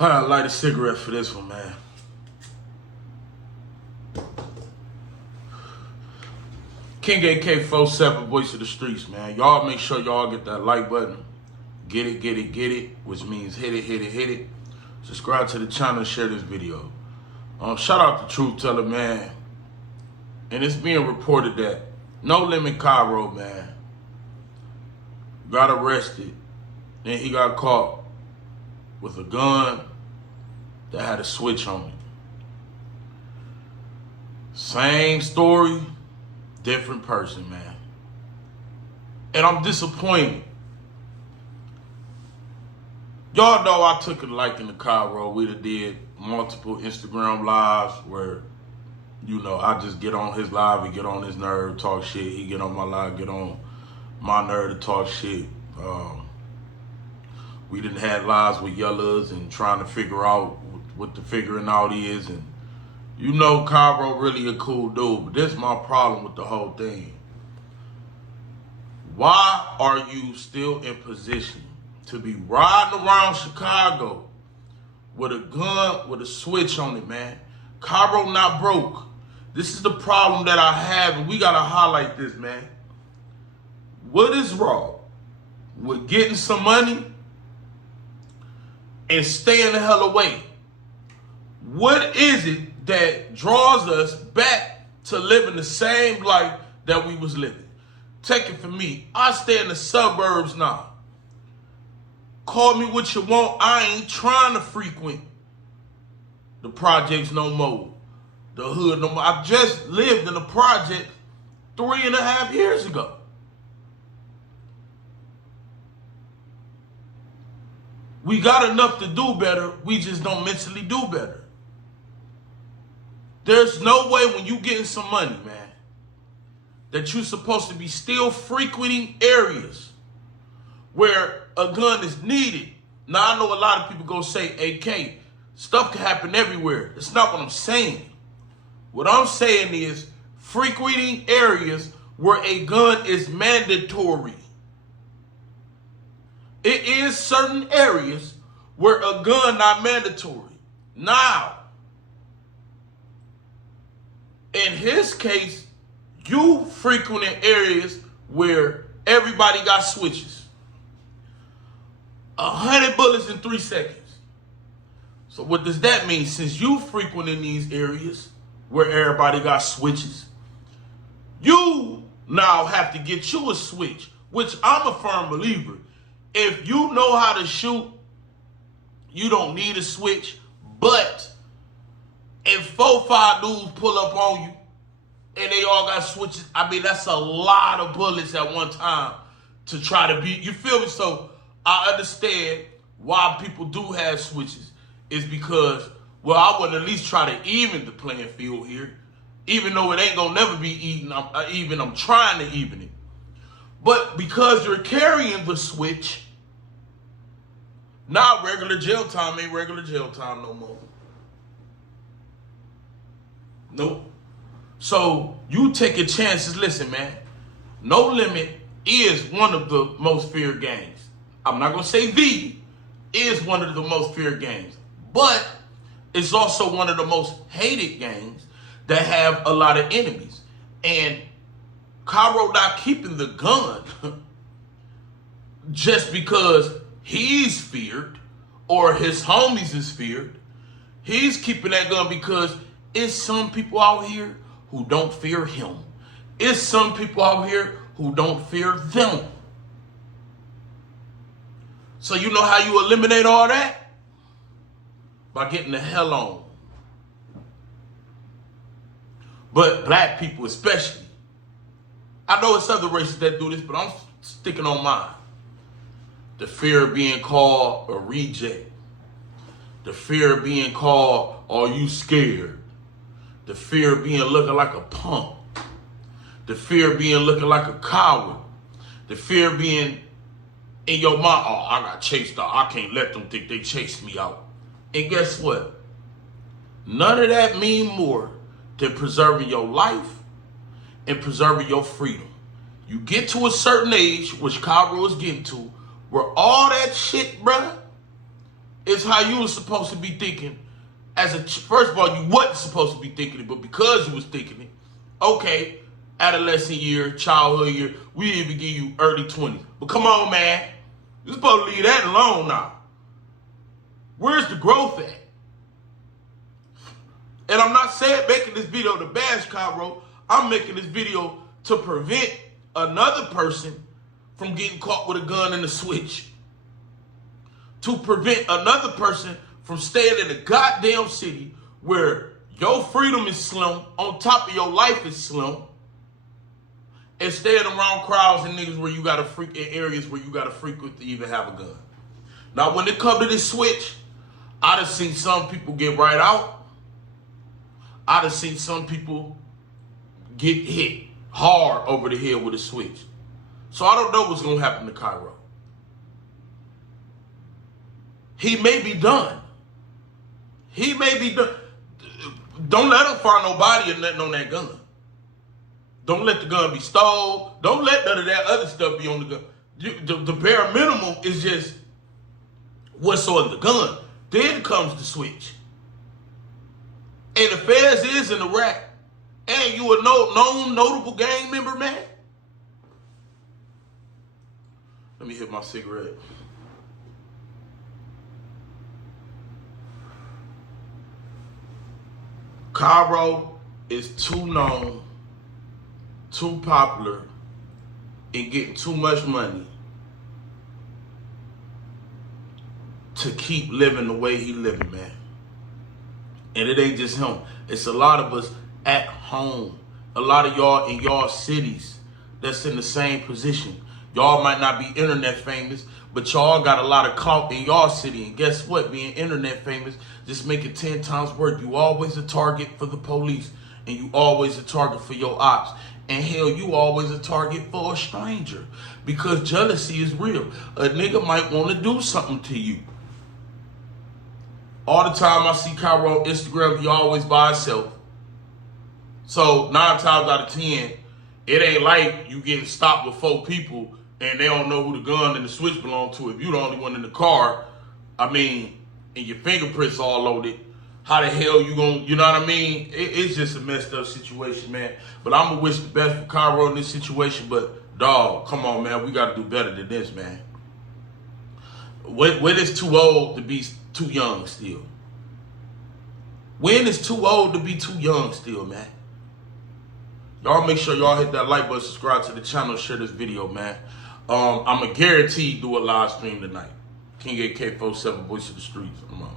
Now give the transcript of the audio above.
I light a cigarette for this one, man. King AK-47, voice of the streets, man. Y'all make sure y'all get that like button. Get it, which means hit it. Subscribe to the channel and share this video. Shout out to Truth Teller, man. And it's being reported that No Limit Kyro, man, got arrested. And he got caught with a gun that had a switch on it. Same story, different person, man. And I'm disappointed. Y'all know I took a liking to Kyro. We did multiple Instagram lives where, you know, I just get on his live, he get on his nerve, talk shit. He get on my live, get on my nerve to talk shit. We didn't have lives with yellows and trying to figure out what the figuring out is. And you know Kyro really a cool dude, but this is my problem with the whole thing. Why are you still in position to be riding around Chicago with a gun with a switch on it, man? Kyro not broke. This is the problem that I have, and we gotta highlight this, man. What is wrong with getting some money and staying the hell away? What is it that draws us back to living the same life that we was living? Take it from me. I stay in the suburbs now. Call me what you want. I ain't trying to frequent the projects no more. The hood no more. I just lived in the project 3.5 years ago. We got enough to do better. We just don't mentally do better. There's no way when you getting some money, man, that you're supposed to be still frequenting areas where a gun is needed. Now, I know a lot of people go say, AK, stuff can happen everywhere. That's not what I'm saying. What I'm saying is frequenting areas where a gun is mandatory. It is certain areas where a gun not mandatory. Now, in his case, you frequenting areas where everybody got switches. 100 bullets in 3 seconds. So what does that mean? Since you frequenting these areas where everybody got switches, you now have to get you a switch, which I'm a firm believer. If you know how to shoot, you don't need a switch. But if 4-5 dudes pull up on you and they all got switches, I mean, that's a lot of bullets at one time to try to beat. You feel me? So I understand why people do have switches. It's because, well, I would at least try to even the playing field here. Even though it ain't gonna never be even, I'm trying to even it. But because you're carrying the switch, now regular jail time ain't regular jail time no more. Nope. So you taking chances. Listen, man, No Limit is one of the most feared gangs. I'm not going to say is one of the most feared gangs, but it's also one of the most hated gangs that have a lot of enemies. And Kyro not keeping the gun just because he's feared or his homies is feared. He's keeping that gun because it's some people out here who don't fear him. It's some people out here who don't fear them. So you know how you eliminate all that? By getting the hell on. But black people especially. I know it's other races that do this, but I'm sticking on mine. The fear of being called a reject. The fear of being called, are you scared? The fear of being looking like a punk. The fear of being looking like a coward. The fear of being in your mind, oh, I got chased out. I can't let them think they chased me out. And guess what? None of that mean more than preserving your life and preserving your freedom. You get to a certain age, which Kyro is getting to, where all that shit, brother, It's how you was supposed to be thinking. First of all, you wasn't supposed to be thinking it, but because you was thinking it, okay, adolescent year, childhood year, we even give you early 20s. But come on, man. You're supposed to leave that alone now. Where's the growth at? And I'm not saying making this video to bash Kyro. I'm making this video to prevent another person from getting caught with a gun and a switch. To prevent another person from staying in a goddamn city where your freedom is slim, on top of your life is slim, and staying around crowds and niggas where you gotta in areas where you gotta frequent to even have a gun. Now, when it comes to this switch, I done seen some people get right out. I done seen some people get hit hard over the head with a switch. So I don't know what's gonna happen to Kyro. He may be done. He may be done. Don't let him find nobody and nothing on that gun. Don't let the gun be stole. Don't let none of that other stuff be on the gun. The bare minimum is just what's on the gun. Then comes the switch. And the feds is in the rack, and you a known notable gang member, man. Let me hit my cigarette. Kyro is too known, too popular, and getting too much money to keep living the way he living, man. And it ain't just him. It's a lot of us at home. A lot of y'all in y'all cities that's in the same position. Y'all might not be internet famous, but y'all got a lot of clout in y'all city. And guess what? Being internet famous just make it 10 times worse. You always a target for the police. And you always a target for your ops. And hell, you always a target for a stranger. Because jealousy is real. A nigga might want to do something to you. All the time I see Kyro on Instagram, he always by himself. So 9 times out of 10, it ain't like you getting stopped with 4 people and they don't know who the gun and the switch belong to. If you the only one in the car, I mean, and your fingerprints all loaded, how the hell you gonna, you know what I mean? It's just a messed up situation, man. But I'm gonna wish the best for Kyro in this situation, but dog, come on, man, we gotta do better than this, man. When is too old to be too young still? When is too old to be too young still, man? Y'all make sure y'all hit that like button, subscribe to the channel, share this video, man. I'm a guaranteed do a live stream tonight. King AK 47, Voice of the Streets. I'm out.